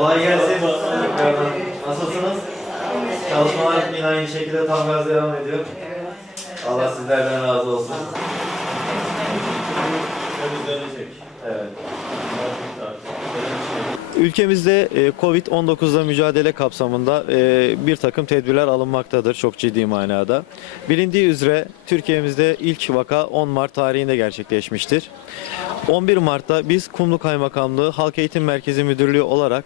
Kolay gelsin. Nasılsınız? Çalışmalar yine aynı şekilde tam gaz devam ediyor. Allah sizlerden razı olsun. Temizlenecek. Evet. Ülkemizde e, Covid-19'la mücadele kapsamında e, bir takım tedbirler alınmaktadır çok ciddi manada. Bilindiği üzere Türkiye'mizde ilk vaka 10 Mart tarihinde gerçekleşmiştir. 11 Mart'ta biz Kumlu Kaymakamlığı Halk Eğitim Merkezi Müdürlüğü olarak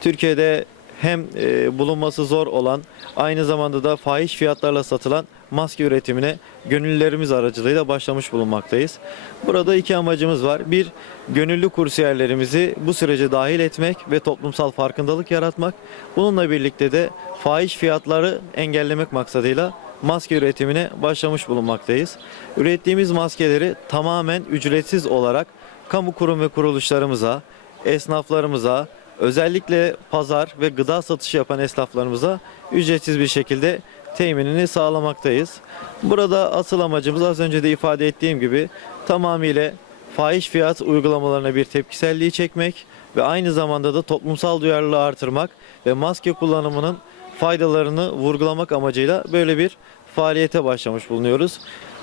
Türkiye'de hem e, bulunması zor olan aynı zamanda da fahiş fiyatlarla satılan maske üretimine gönüllülerimiz aracılığıyla başlamış bulunmaktayız. Burada iki amacımız var. Bir, gönüllü kursiyerlerimizi bu sürece dahil etmek ve toplumsal farkındalık yaratmak. Bununla birlikte de fahiş fiyatları engellemek maksadıyla maske üretimine başlamış bulunmaktayız. Ürettiğimiz maskeleri tamamen ücretsiz olarak kamu kurum ve kuruluşlarımıza, esnaflarımıza, özellikle pazar ve gıda satışı yapan esnaflarımıza ücretsiz bir şekilde teminini sağlamaktayız. Burada asıl amacımız az önce de ifade ettiğim gibi tamamıyla fahiş fiyat uygulamalarına bir tepkiselliği çekmek ve aynı zamanda da toplumsal duyarlılığı artırmak ve maske kullanımının faydalarını vurgulamak amacıyla böyle bir faaliyete başlamış bulunuyoruz.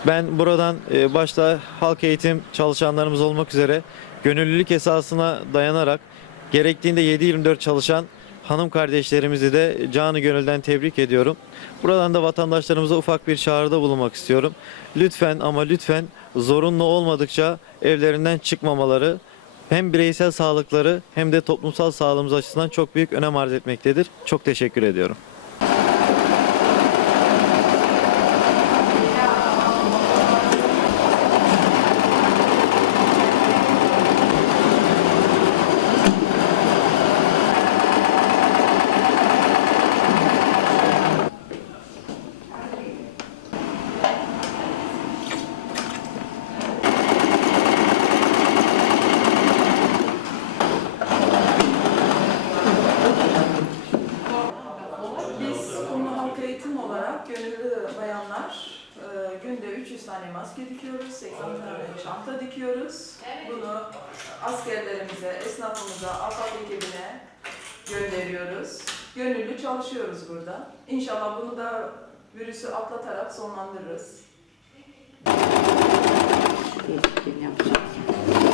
Ben buradan e, başta halk eğitim çalışanlarımız olmak üzere gönüllülük esasına dayanarak gerektiğinde 7-24 çalışan hanım kardeşlerimizi de canı gönülden tebrik ediyorum. Buradan da vatandaşlarımıza ufak bir çağrıda bulunmak istiyorum. Lütfen ama lütfen zorunlu olmadıkça evlerinden çıkmamaları hem bireysel sağlıkları hem de toplumsal sağlığımız açısından çok büyük önem arz etmektedir. Çok teşekkür ediyorum. Biz Kumlu Halk Eğitim olarak gönüllü bayanlar e, günde 300 tane maske dikiyoruz, 80 tane çanta dikiyoruz. Bunu askerlerimize, esnafımıza, AFAD ekibine gönderiyoruz. Gönüllü çalışıyoruz burada. İnşallah bunu da virüsü atlatarak sonlandırırız. Yapacağız.